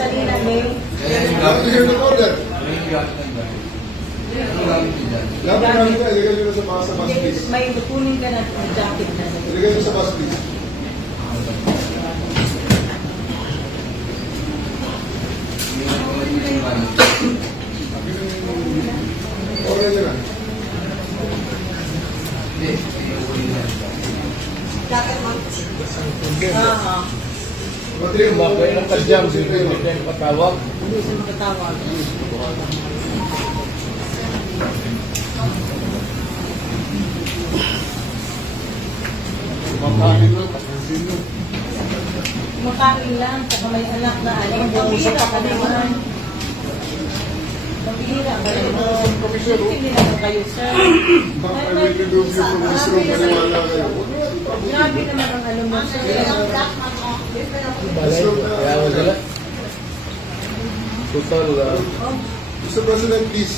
Salina May. Dapat yun yung order. Dapat namin ka, ilagay nyo na sa bus, please. May kukunin ka na ng jacket na. Ilagay nyo sa bus, please. Okay nyo na. Jacket mo. Matri mo. Bakit ang kadyam, hindi tayo patawag? Hindi siya makatawag. Makain lang, tapusin nyo. Kumakain lang, saka may anak na alam. Pabihira ka naman. Pabihira ka naman. Hindi naman kayo, sir. Baka may reduce yung provision, maniwala kayo. Grabe naman ang alam mo, sir. Kaya wala. Total, Mr. President, please.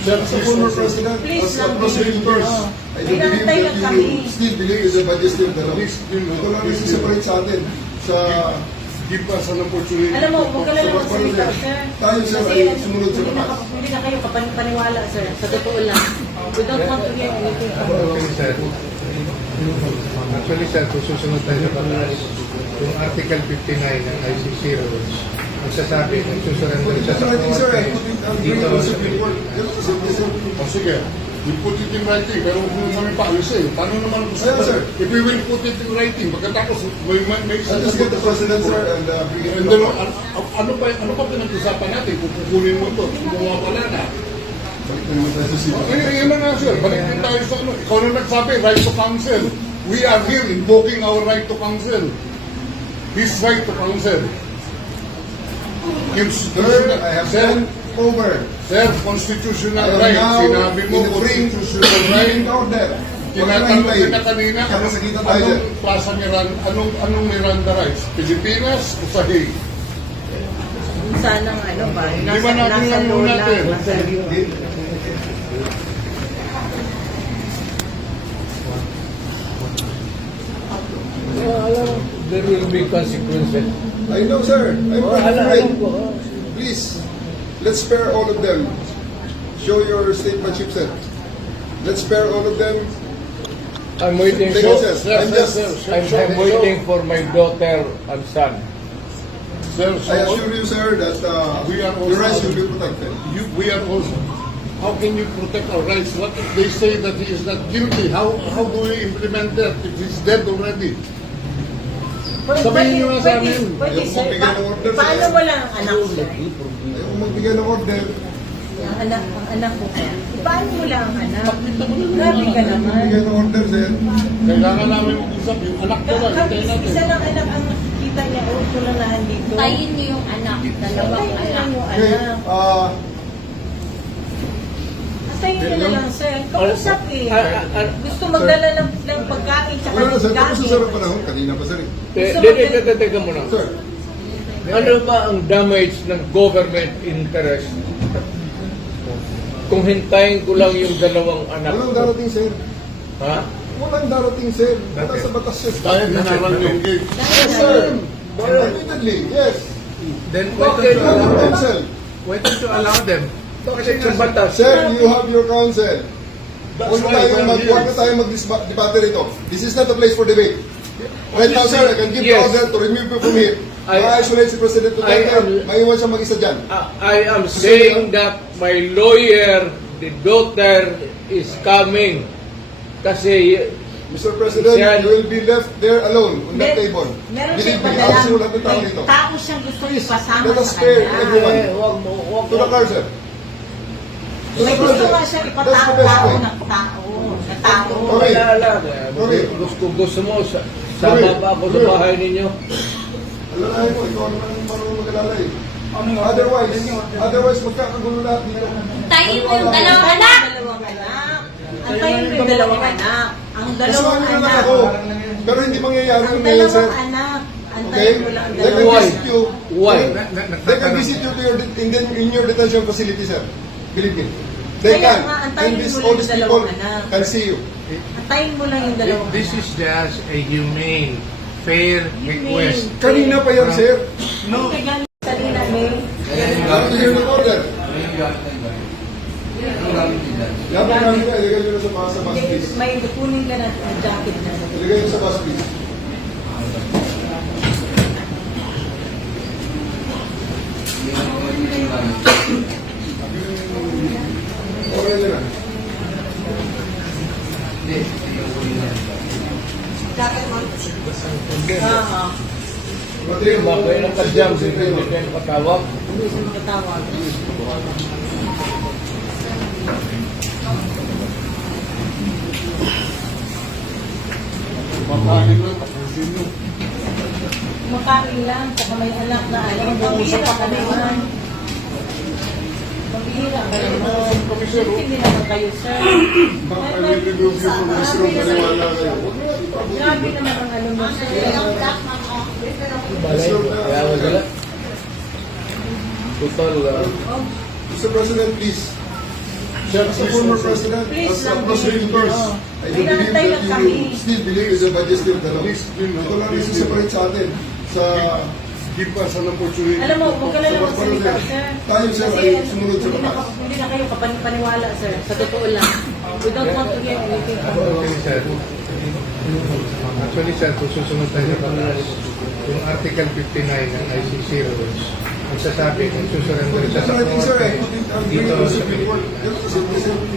Sir, as a former president, Please as a lang, prosecutors, I do believe Pinantay that lang you kami. still believe in the majesty of the law. Ito lang yung separate sa atin. Sa give us an opportunity. Alam mo, huwag ka na lang magsalita, sir. Tayo, sir, Kasi ay sumunod sa batas. hindi na kayo kapaniwala, sir. Sa totoo lang. We don't want to hear anything from you. Actually, sir, kung susunod tayo sa batas, yung Article 59 ng ICC rules, nagsasabi, nagsusurrender siya sa Writing, sir, korte. Dito, sa O sige, We put it in writing, pero huwag mo namin paalisin. Paano naman gusto Ayan, sir. If we will put it in writing, pagkatapos may I'll just get the president, sir, and bring it And to then, the ano pa pinag-usapan natin? Kung kukunin mo ito, kumuha pala na. Balik na naman tayo sa city. Yun na nga, sir. Balik din tayo sa ano. Ikaw na nagsabi, right to counsel. We are here invoking our right to counsel. His right to counsel. Sir, I have sent over. Sir, constitutional I am right. now Sinabi mo, in the constitutional in right. order. Tinatanong kita kanina, Kaya masakita tayo dyan. anong klasa Miranda, anong Miranda rights? Pilipinas o sa Hague? Sana nga, ano ba? Di ba natin Nasa lang lola, natin? nasa there will be consequences. I know, sir. I'm not Alam afraid. ko. Please, let's spare all of them. Show your statemanship, sir. Let's spare all of them. I'm waiting Take for, it, sir. I'm waiting for my daughter and son. Sir, I assure you, sir, that We are your rights also- will be protected. we are also. How can you protect our rights? What if they say that he is not guilty? How do we implement that if he's dead already? Sabihin niyo nga sa amin. Pwede, Ayaw sir. mo bigyan ng order, Paano sir. wala ang anak ko? Ayaw magbigay ng order. Ang anak ko. Paano wala ang anak? Grabe ka naman. Magbigay ng order, sir. Kailangan namin mag-usap. Yung anak ko lang, hintayin natin. Isa lang anak ang nakikita niya. O, tulalahan dito. Tayin niyo yung anak, dalawang Tayin anak. lang yung Okay, anak. Tayin niyo na lang, sir. Kausap eh. Gusto magdala ng pagkain tsaka wala na, sir. Tapos gamit. sa sarap panahon. Kanina pa, sir. Teka muna. Sir, Ano ba ang damage ng government interest? Kung hintayin ko lang yung dalawang anak walang ko. darating, sir. Ha? Walang darating, sir. Wala sa batas, sir. Dahil nanarang yung gate. Yes, sir. Admittedly, yes. Then why Okay, don't you You have allow your them? counsel. Why don't you allow them? Bakit sa batas? Sir, you have your counsel. That's Huwag na why tayong we're here. mag-debate rito. This is not a place for debate. Right now, sir, I can give the Yes. order to remove you from here. Ma-isolate si President Duterte. am- Maiwan siya mag-isa dyan. I am saying that my lawyer, the daughter, is coming. Kasi Mr. President, Siya- you will be left there alone on that table. Meron Believe siyang me, padalang. ako lahat ng tao May dito. tao siyang gusto ipasama Let us sa spare kanya. everyone. wag To the car, sir. To May the gusto car, nga sir. siya That's the best ipatao way. ng tao. Na tao. Okay. wala lang. Okay. Gusto mo, sama pa ako sa bahay ninyo. Alalahin mo, ikaw naman marunong mag-alala eh. Otherwise, magkakagulo lahat dito. Tayin mo yung dalawang anak! Dalawang anak. Antayin mo yung dalawang anak. Ang dalawang Kasuhan nyo naman anak. ako. Pero hindi mangyayari Ang yung ngayon, sir. dalawang anak. Okay? Antayin mo lang ang They can dalawang Why? visit you. Why? They can visit you to in your detention facility, sir. Believe me. They Kaya can. nga, And antayin this, mo all yung these people dalawang anak. can see you. Antayin mo lang yung dalawang This is just a humane, fair request. Kanina pa yan, sir. No, anak. Sa Ano yung order? Yan po namin ka, ilagay nyo na sa bus, please. May kunin ka na jacket na. Ilagay nyo sa bus, please. Okay nyo na. Oo. Bakit ang kadyang hindi kayo nakatawag? Hindi siya makatawag. Makain na, tapusin nyo. Kumakain lang, saka may anak na alam. Pambihira ka naman. Pambihira ka naman. Hindi naman kayo, sir. Ma'am, I will remove you from this room. Maniwala kayo. Grabe naman ang ano mo, sir. Balay, kaya wala. Total, Mr. President, please. As a former president, Please as a lang, prosecutors, I do believe Pinantay that lang you kami. still believe in the majesty of the law. Please, please, Ito lang yung separate sa atin. Sa Give us an opportunity. Alam mo, huwag ka na lang magsalita, sir. Tayo, sir, Kasi ay sumunod sa hindi na- batas. Hindi na kayo kapaniwala, sir. Sa totoo lang. We don't want to hear anything from you. Okay, sir. Actually, sir, kung susunod tayo sa batas, yung Article 59 ng ICC rules, ang sasabi kung susurrender siya sa Writing, sir, korte, dito sa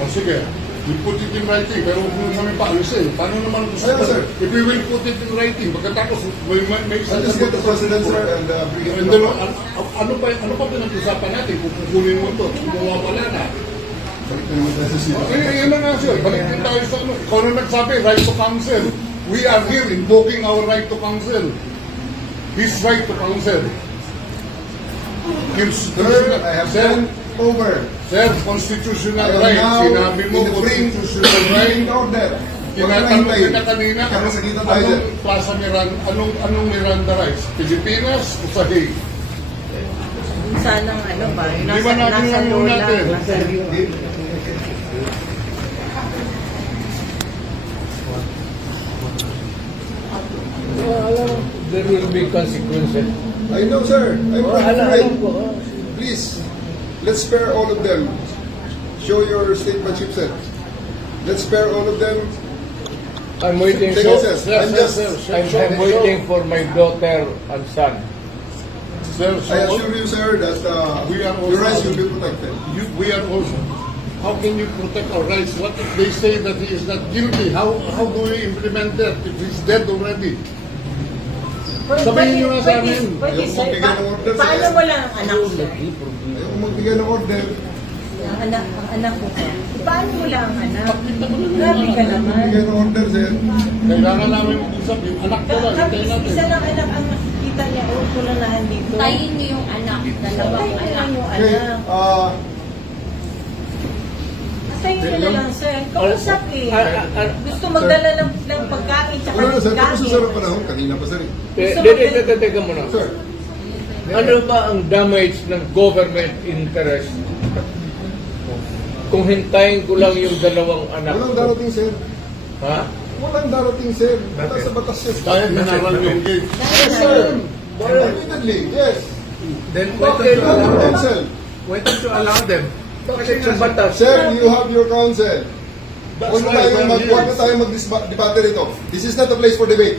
O sige, we put it in writing, pero huwag mo namin paalisin. Paano naman ito Ayan, sir. If we will put it in writing, pagkatapos may I'll just get the president, sir, and bring it And to then, the court. ano pa pinag-usapan natin kung kukunin mo ito? Kumuha pala na. Balik na naman tayo sa sito. Yan na nga sir, balik din tayo sa ano. Ikaw na nagsabi, right to counsel. We are here invoking our right to counsel. His right to counsel. Sir, I have sent over. Sir, constitutional I am right. now Sinabi mo, in the free constitutional right. order. Tinatanong kita kanina, Kaya sa kita tayo, sir. anong Plaza Miranda, anong Miranda rights? Pilipinas o sa Hague? Sanang ano ba, Di ba natin nasa yung lola, natin? nasa there will be consequences. I know, sir. I'm not Alam afraid. ko. Please, let's spare all of them. Show your statesmanship, sir. Let's spare all of them. I'm waiting Take for, it, sir. I'm waiting for my daughter and son. Sir, I assure you, sir, that We are your rights also- will be protected. we are also. How can you protect our rights? What if they say that he is not guilty? How do we implement that if he's dead already? Sabihin niyo nga sa amin. Pwede, Ayaw sir. magbigay ng order, sir. Paano mo lang ang anak mo? Ayaw magbigay ng order. Ang anak ko. Paano mo lang ang anak? Grabe ka naman. Magbigay ng order, sir. Kailangan namin mag-usap. Yung anak ko lang, hintayin natin. Isa lang anak ang nakikita niya. Huwag ko na nahan dito. Tayin niyo yung anak. Dalawang Tayin anak. lang yung Okay, anak. Tayin niyo na lang, sir. Kausap eh. Gusto magdala ng pagkain tsaka wala na, sir. Tapos sa sarap gamit. panahon, kanina pa, sir. Teka muna. Sir, Ano ba ang damage ng government interest kung hintayin ko lang yung dalawang anak walang ko? darating, sir. Ha? Walang darating, sir. Wala sa batas, sir. Kahit minaral yung gate. Yes, sir. Admittedly, yes. then Okay, You have your counsel. why don't you allow them? Bakit sa batas? Sir, you have your counsel. That's Huwag why we are na here. tayo mag-debate rito. This is not a place for debate.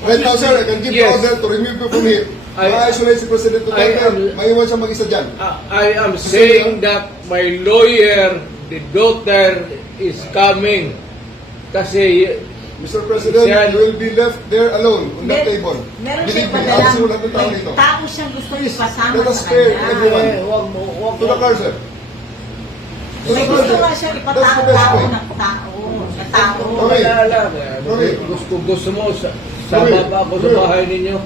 Right now, sir, I can give Yes. order to remove you from here. Ma-isolate si President I am- Duterte. Maiwan siya mag-isa dyan. I am saying that my lawyer, the daughter, is coming. Kasi Mr. President, Sir. you will be left there alone on that table. Meron Believe siyang me, padalang, ako sulat ng tao may dito. tao siyang gusto ipasama Let us sa spare kanya. everyone. wag To the car, sir. May gusto nga siya That's the best ipatao way. ng tao. Sa tao. Okay. Wala lang. Okay. Gusto mo, sama pa ako sa bahay ninyo.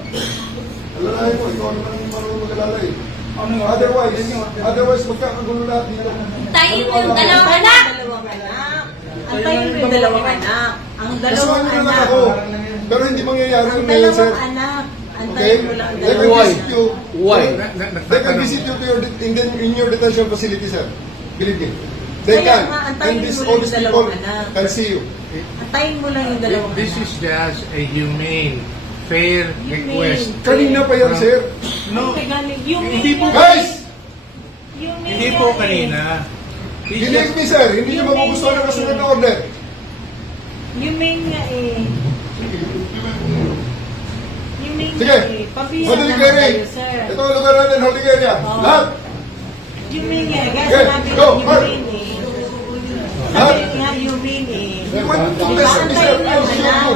Alalahin mo, ikaw naman ang marunong mag-alala eh. Otherwise, magkakagulo lahat dito. Tayin mo yung dalawang anak. Dalawang anak. Antayin mo yung dalawang anak. Ang Kasuhan dalawang nyo na lang anak. ako. Pero hindi mangyayari Ang yun ngayon, sir. dalawang anak. Okay? Antayin mo lang ang They can dalawang Why? visit anak. you. Why? They can visit you to your, in your detention facility, sir. Believe me. They Kaya can. nga, And antayin this, mo all lang these yung people dalawang anak. can see you. Antayin mo lang yung dalawang This anak. is just a humane, fair Humane. request. Kanina pa yan, sir. No, Okay, galing. Yung Hindi po- Guys! Hindi po kanina. Believe me, sir, hindi niyo magugustuhan ang kasunod na order. You mean nga eh. You mean Sige, nga eh. Pabiyang holding naman area. kayo, sir. Ito ang lugar natin, holding area. Oo. Lahat. You mean nga. Kaya Okay, sinabi go, ko, you Mark. mean eh. Lahat. Sabi nga, you mean eh. You want to listen me, sir? I'll show you.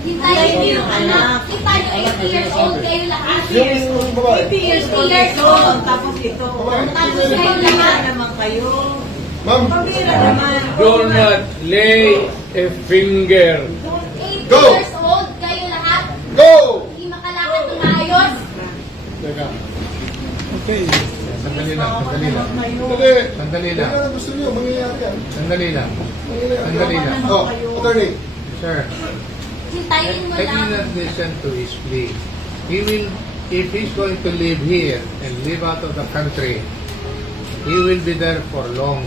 Hintayin niyo yung anak. Kita niyo 80 years old kayo lahat. Yung babae. 80 years old 80 years ito. old. Tapos ito. Babae. Tapos kayo Pabira lahat. naman kayo. Ma'am, Pabira naman. Do not lay a finger. 80 Go. years old kayo lahat. go! Hindi makalakad ng maayos. Teka. Sandali lang, sandali lang. Dali. Sandali Yan lang. ang gusto niyo, mangyayari yan. Sandali lang. Mangyayari. Sandali lang. Oh, attorney. Sir, Hintayin mo I lang. did not listen to his plea. He will, if he's going to live here and live out of the country, he will be there for long.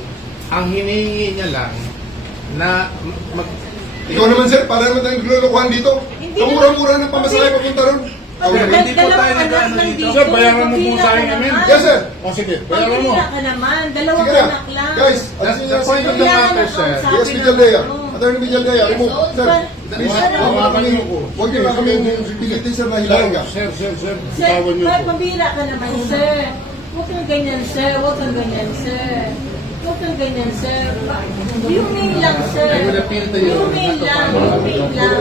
Ang hinihingi niya lang na Ikaw naman, sir, para naman tayong naglulukuhan dito. Hindi Kamura-mura ng pamasahe papunta ron. Hindi po tayo nag-ano dito. Sir, bayaran mo po sa akin namin. Yes, sir. O sige, bayaran mo. Pabira ka naman. Dalawang Sige na. anak lang. Guys, That's alisin the niyo point si of the matter, sir. Yes, Villaldea. Attorney Villaldea, remove. Sir, please, Sir, huwag na kami, huwag niyo na kami pilitin, sir, na hilahin ka. Sir, Sir, bitawan niyo po. pabira ka naman, sir. Huwag kang ganyan, sir. Huwag kang ganyan, sir. Huwag kang ganyan, sir. You mean lang, sir. I will appeal to you. You mean lang. You mean lang.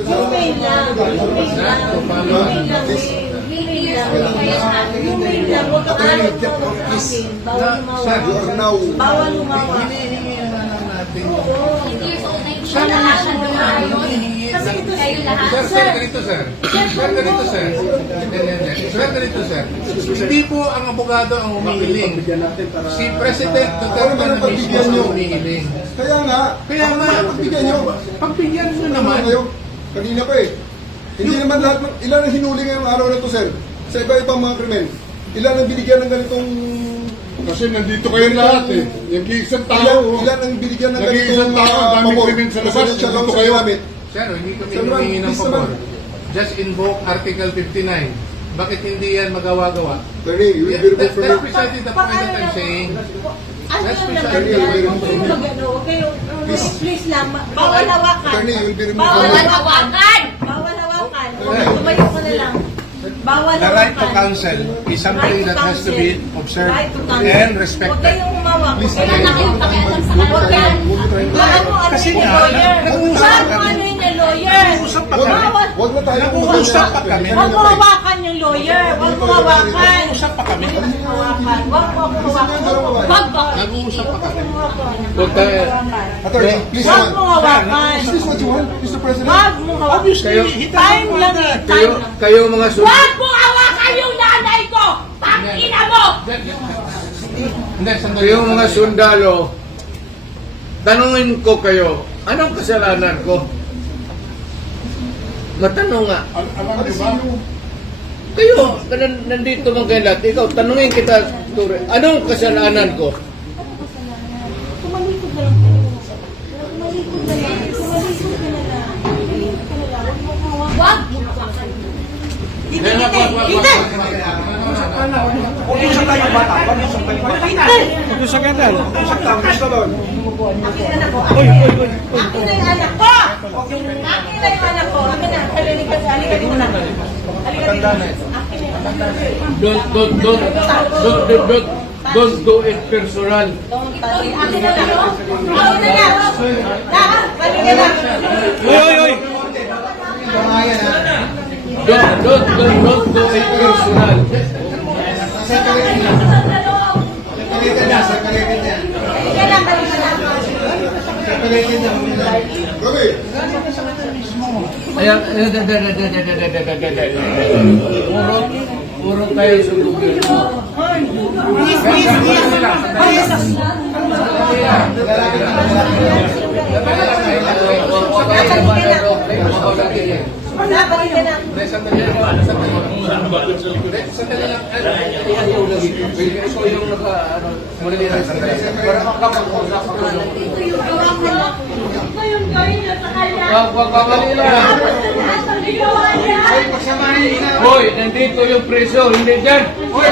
You mean lang. You mean lang. You mean lang, eh. 80 years old kayo lahat. You mean lang. Huwag kang Attorney, ayaw mo sa akin. Bawal Sir, You are lumawa. now, Bawal lumawa. hinihingi na lang natin. 80 years old na hindi makalakad ng maayos. Kasi ito kayo lahat. Sir, ganito, sir. Sir, ganito, sir. Sir, ganito, sir. Hindi po ang abogado ang humihiling. Si President Duterte na mismo ang humihiling. kaya nga, Kaya nga, pagbigyan niyo. pagbigyan nyo Naman naman. kayo, kanina pa eh. Hindi naman lahat, ilan ang hinuli ngayong araw na to, sir? Sa iba-ibang mga krimen. Ilan ang binigyan ng ganitong, Kasi nandito kayo lahat eh. Yung isang tao. ilan ang binigyan ng Nag-iisang ganitong tao, ang daming pabor krimen sa labas, residential nandito loan sa kayo. gamit. Sir, hindi kami Sir, humingi ng please pabor. naman. Just invoke Article 59. Bakit hindi yan magawa-gawa? Attorney, you will be removed from That's your... precisely the point that I'm saying. Ano That's lang precisely naman the yan? point. Huwag kayong mag-ano. Huwag kayong, please lang. Bawal hawakan. Attorney, you will be removed Bawal from your... hawakan. Bawal hawakan. Tumayo ka na lang. Bawal The right to hawakan. counsel is something that has to be observed Right to counsel. and Huwag respected. kayong humawak. Huwag Wala kayong na kayong pakialam sa Huwag kanya. kayong ano Kasi yung nga, lawyer. nag-uusap Saan kami. mo ano yung lawyer? Nag-uusap pa kami. Bawal. Huwag na tayo Nag-uusap pa kami. Huwag mo hawakan yung lawyer. Huwag mo hawakan. Usap pa kami. Huwag mo hawakan. Huwag mo ako hawakan. Huwag mo. Nag-uusap pa kami. Huwag tayo. Attorney, please Huwag naman. mo hawakan. Is this what you want, Mr. President? Huwag mo hawakan. Time lang eh. Kayo, Time lang. kayo mga Huwag mo hawakan yung nanay ko! Pangina mo! Hindi, sandali. Kayo mga sundalo, tanungin ko kayo, anong kasalanan ko? Matanong nga. Alam niyo ba? Kayo, nandito mga kayo lahat. Ikaw, tanungin kita, Ture, anong kasalanan ko? Tumalikod na lang kayo. Tumalikod na lang. Tumalikod ka na lang. Tumalikod ka na lang. Huwag mo hawakan. Huwag mo hawakan. Hindi, hindi, hindi. Usap tayo bata. Usap tayo bata. Usap ka dyan. Usap tayo. Gusto doon. Akin na anak ko. Akin na yung anak ko. Akin na yung anak ko. Akin na. Halika dito na. Halika dito. Akin na yung anak ko. Don't do it personal. Akin na lang. Ako na lang. Halika na. Oy! Don't do it personal. Halika lang. Gabi, Ayan, urong tayo sa gobyerno. Dapat ka na. Sandali lang. Sandali lang. Ikaw yung naka, para makapag-usap ako. Ito yung gawin mo. Ito yung gawin mo sa kanya. Kamali lang. Ang ginawa niya. Hoy, nandito yung preso, hindi dyan. Hoy!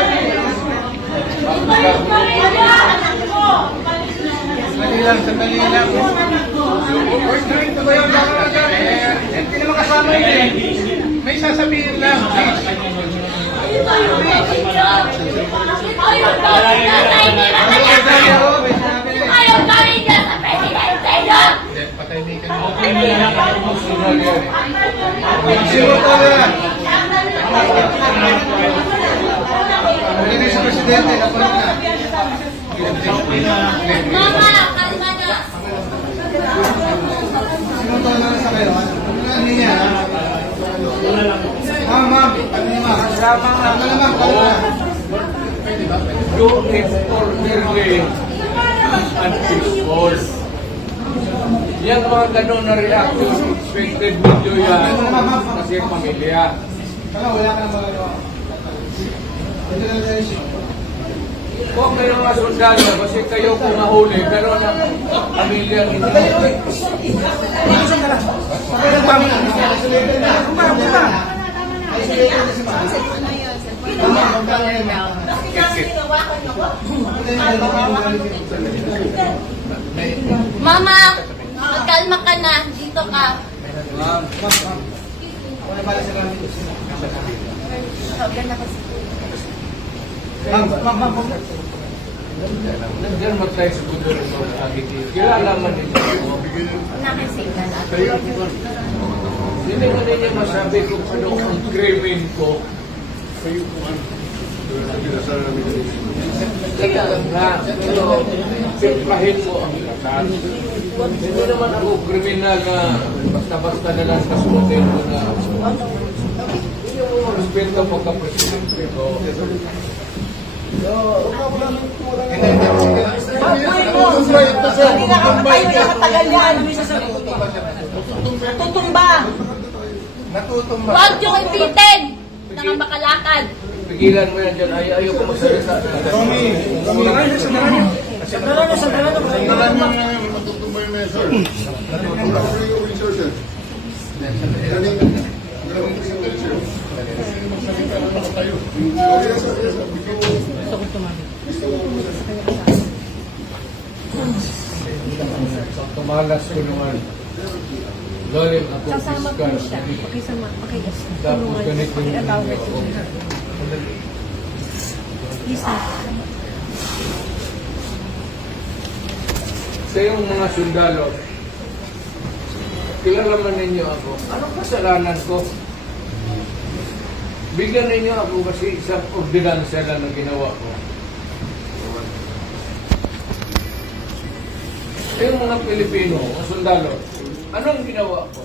Umalis ka rin! Ano ang anak ko? Umalis na. Sandali lang, sandali lang. Yung anak ko. Ito ba yung hindi naman kasama yun eh. May sasabihin lang. Ayun tayo, ayun tayo, ayun tayo niya sa presidente niya! Patahimikan mo. Sino to yan? Hindi sa presidente, napalit na. Mama, kalma na. Sino to na sa kayo? Ano niya? Ma'am, ano niya ma'am? Ano na ma'am? Do it orderly and peaceful. Yan mga ganun na reaction, expected video yan kasi pamilya. Wala ka nang magagawa. Ito na lang issue. Kung may mga sundalo, kasi kayo kung mahuli, pero ang pamilya hindi. Mama, kalma ka na. Dito ka. Nandiyan matay sa gudol ng agiti. Kilala man ninyo. Nakasave na natin. Hindi mo ninyo masabi kung ano ang krimen ko. Kaya nga, pero simplahin mo ang lakas. Hindi naman ako kriminal na basta-basta na lang kasunutin ko na yung respeto pagka-presidente ko. Hindi na kayo nakatagal yan. Tutumba. Natutumba. Huwag yung ipitin. Nang makalakad. Pigilan mo yan dyan. Ayaw ko magsalita. Tingnan mo na yung matutumbay na yun, sir. Tumalas ko naman. Galing ako fiscal. Tapos ganito yung ako. Sa yung mga sundalo, kilala man ninyo ako. Anong kasalanan ko? Bigyan ninyo ako kasi isang ordinansya lang na ginawa ko. Sa yung mga Pilipino, mga sundalo, anong ginawa ko?